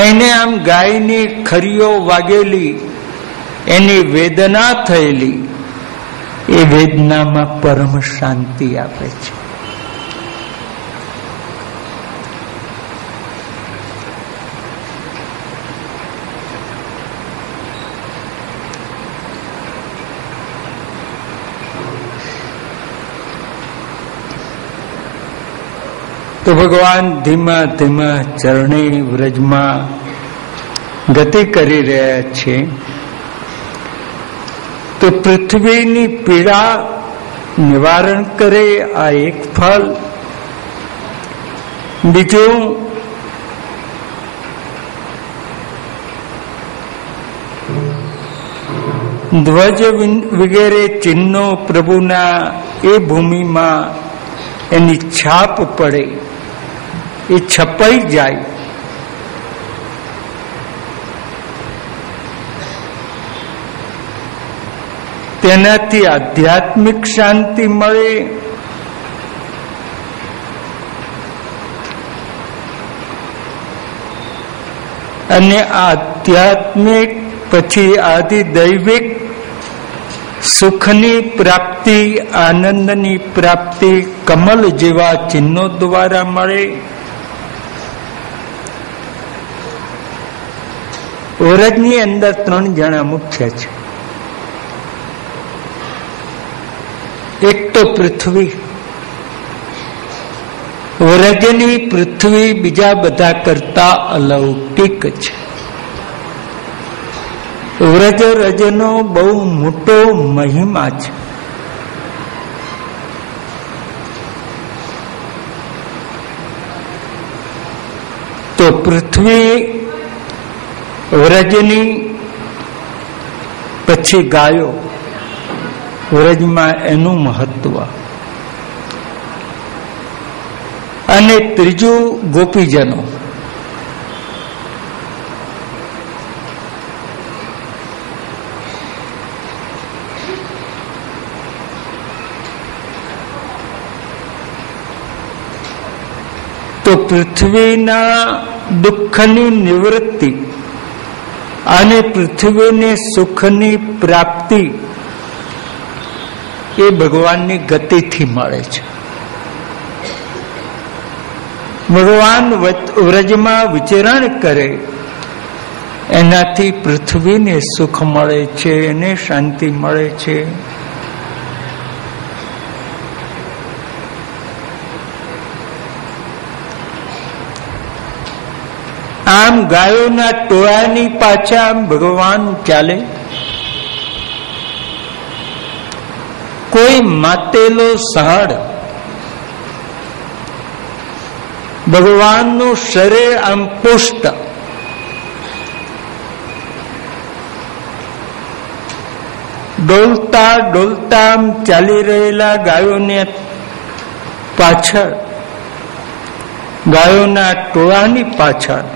એને આમ ગાયની ખરીઓ વાગેલી, એની વેદના થયેલી, એ વેદનામાં પરમ શાંતિ આપે છે. તો ભગવાન ધીમા ધીમા ચરણે વ્રજમાં ગતિ કરી રહ્યા છે. તો પૃથ્વીની પીડા નિવારણ કરે આ એક ફળ. બીજું, ધ્વજ વગેરે ચિહ્નો પ્રભુના એ ભૂમિમાં એની છાપ પડે, એ છપાઈ જાય. તેનાથી આધ્યાત્મિક શાંતિ મળે. અને આધ્યાત્મિક પછી આધિદૈવિક સુખની પ્રાપ્તિ, આનંદની પ્રાપ્તિ કમલ જેવા ચિહ્નો દ્વારા મળે. વ્રજની અંદર 3 જણા મુખ્ય છે. એક તો પૃથ્વી, વ્રજની પૃથ્વી બીજા બધા કરતા અલૌકિક છે. વ્રજ રજનો બહુ મોટો મહિમા છે. તો પૃથ્વી વ્રજની, પછી ગાયો, વ્રજમાં એનું મહત્વ, અને ત્રીજું ગોપીજનો. તો પૃથ્વીના દુઃખની નિવૃત્તિ અને પૃથ્વીને સુખની પ્રાપ્તિ એ ભગવાનની ગતિથી મળે છે. ભગવાન વ્રજમાં વિચરણ કરે એનાથી પૃથ્વીને સુખ મળે છે, એને શાંતિ મળે છે. આમ ગાયોના ટોળાની પાછા ભગવાન ચાલે. કોઈ માતેલો સાડ, ભગવાનનું શરીર આમ પુષ્ટ, ડોલતા ડોલતા આમ ચાલી રહેલા ગાયોને પાછળ, ગાયોના ટોળાની પાછળ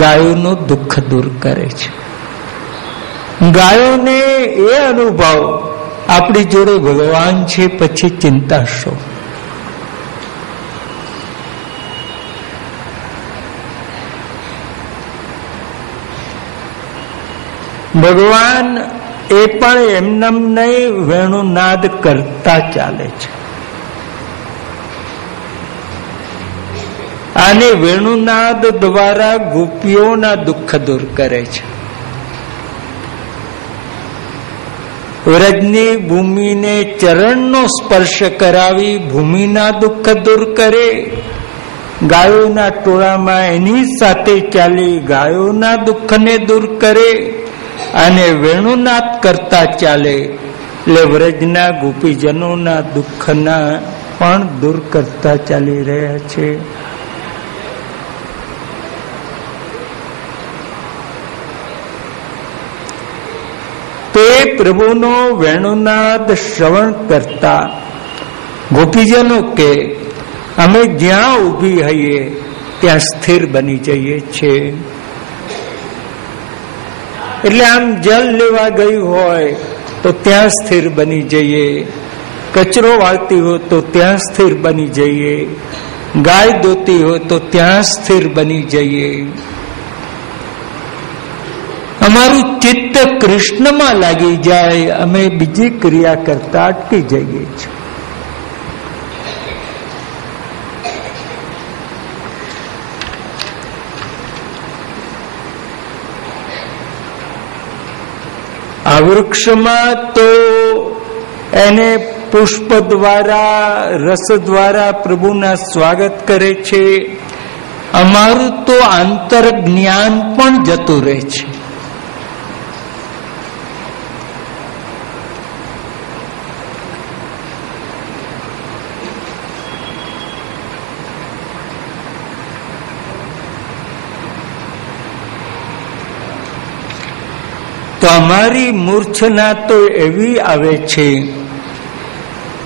ગાયોનું દુઃખ દૂર કરે છે. ગાયોને એ અનુભવ, આપણી જોડે ભગવાન છે, પછી ચિંતા શો? ભગવાન એ પણ એમનેમ નહીં, વેણુનાદ કરતા ચાલે છે. અને વેણુનાદ દ્વારા ગોપીઓના દુઃખ દૂર કરે છે. વ્રજની ભૂમિને ચરણનો સ્પર્શ કરાવી ભૂમિના દુઃખ દૂર કરે. ગાયોના ટોળામાં એની સાથે ચાલી ગાયોના દુઃખને દૂર કરે. અને વેણુનાદ કરતા ચાલે એટલે વ્રજના ગોપીજનોના દુઃખના પણ દૂર કરતા ચાલી રહ્યા છે. તે પ્રભુનો વેણુનાદ શ્રવણ કરતા ગોપીજનો કે અમે જ્યાં ઊભી હઈએ ત્યાં સ્થિર બની જઈએ છીએ. એટલે આમ જલ લેવા ગયું હોય તો ત્યાં સ્થિર બની જઈએ, કચરો વાળતી હોય તો ત્યાં સ્થિર બની જઈએ, ગાય દોતી હોય તો ત્યાં સ્થિર બની જઈએ. અમારું ચિત્ત કૃષ્ણમાં લાગી જાય, અમે બીજી ક્રિયા કરતા અટકી જઈએ છીએ. આ વૃક્ષમાં તો એને પુષ્પ દ્વારા, રસ દ્વારા પ્રભુના સ્વાગત કરે છે. અમારું તો આંતર જ્ઞાન પણ જતું રહે છે. તો અમારી મૂર્છના તો એવી આવે છે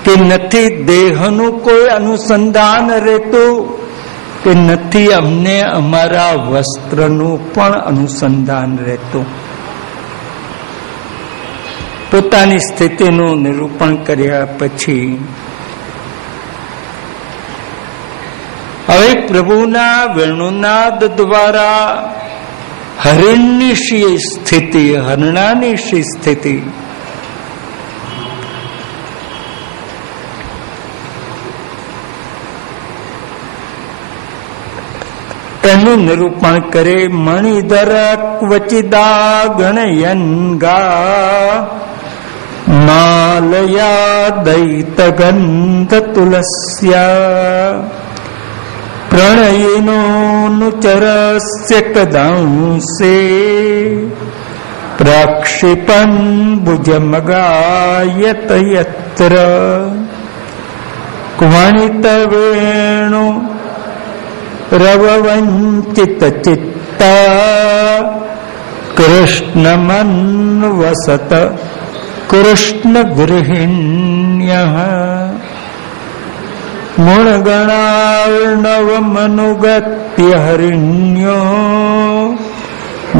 કે નથી દેહનું કોઈ અનુસંધાન રહેતું, કે નથી અમને અમારા વસ્ત્રનું પણ અનુસંધાન રહેતું. પોતાની સ્થિતિનું નિરૂપણ કર્યા પછી હવે પ્રભુના વેણુનાદ દ્વારા હરિણની શી સ્થિતિ, હરણાની શી સ્થિતિ, એનું નિરૂપણ કરે. મણિધર ક્વચિદા ગણયન ગા માલયા દૈત ગંધ તુલસ્યા પ્રણયિનો નુચરસ્ય કદાંસે પ્રક્ષિપન ભુજમગાયત યત્ર ક્વણિત વેણુ રવવંચિત ચિત્તા કૃષ્ણમન્વસત કૃષ્ણ ગૃહિણ્યઃ ગુણગણાર્ણવ મનુગત્ય હરિણ્યો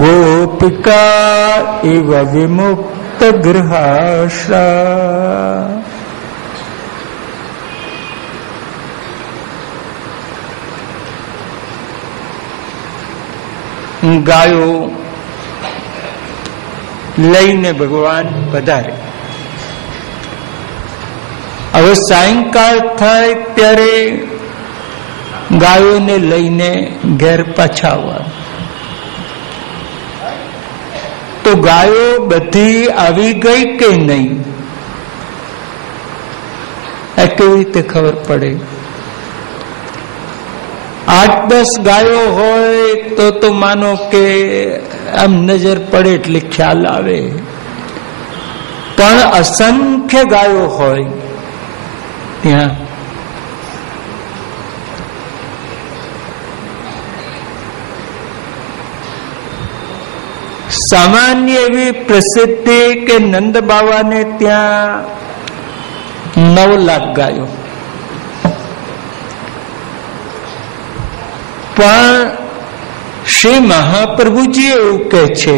ગોપિકા ઇવ વિમુક્ત ગૃહાશા. ગાયો લઈને ભગવાન પધારે. હવે સાયંકાળ થાય ત્યારે ગાયોને લઈને ઘેર પાછા આવવા. તો ગાયો બધી આવી ગઈ કે નહીં, આ કેવી રીતે ખબર પડે? 8-10 ગાયો હોય તો માનો કે આમ નજર પડે એટલે ખ્યાલ આવે, પણ અસંખ્ય ગાયો હોય ત્યાં સામાન્ય એવી પ્રસિદ્ધિ કે નંદ બાવાને ત્યાં 9 લાખ ગાયો, પણ શ્રી મહાપ્રભુજી એવું કહે છે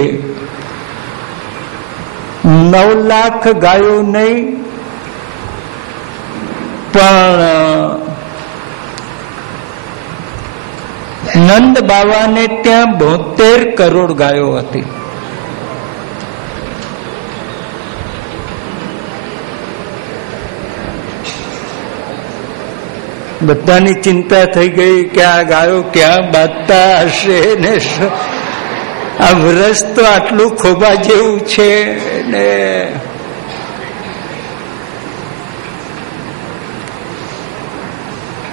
9 લાખ ગાયો નહીં, પણ નંદ બાવાને ત્યાં 72 કરોડ ગાયો હતી. બધાની ચિંતા થઈ ગઈ કે આ ગાયો ક્યાં બાંધતા હશે ને, આ વ્રસ તો આટલું ખોબા જેવું છે ને.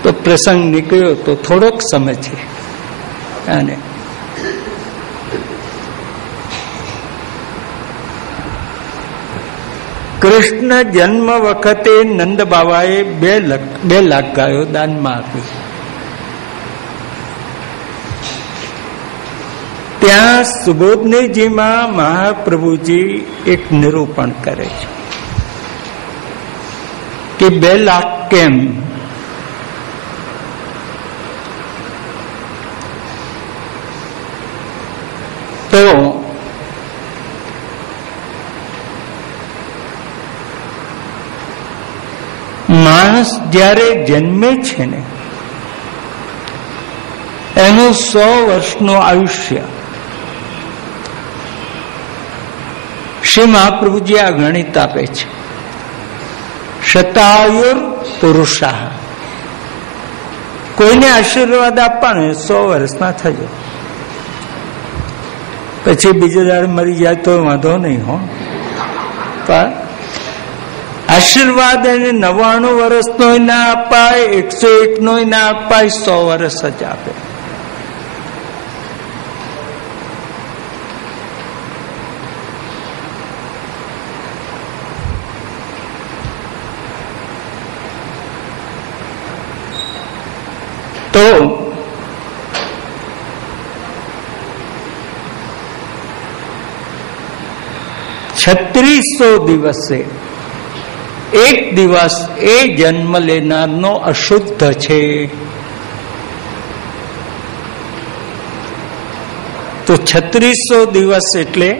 તો પ્રસંગ નીકળ્યો તો થોડોક સમય છે. અને કૃષ્ણ જન્મ વખતે નંદ બાવાએ 2 લાખ ગાયો દાનમાં આપી. ત્યાં સુબોધનીજીમાં મહાપ્રભુજી એક નિરૂપણ કરે છે કે 2 લાખ કેમ? તો માણસ જ્યારે જન્મે છે ને એનું 100 વર્ષનું આયુષ્ય. શ્રી મહાપ્રભુજી આ ગણિત આપે છે. શતાયુર પુરુષા. કોઈને આશીર્વાદ આપવાનો 100 વર્ષના થજો, પછી બીજે દાડે મરી જાય તો વાંધો નહીં હો. પણ આશીર્વાદ એને 99 વર્ષનો ના અપાય, 101 નો ના અપાય, 100 વર્ષ જ આપે. તો 3600 દિવસે એક દિવસ એ જન્મ લેનારનો અશુદ્ધ છે. તો 3600 દિવસ એટલે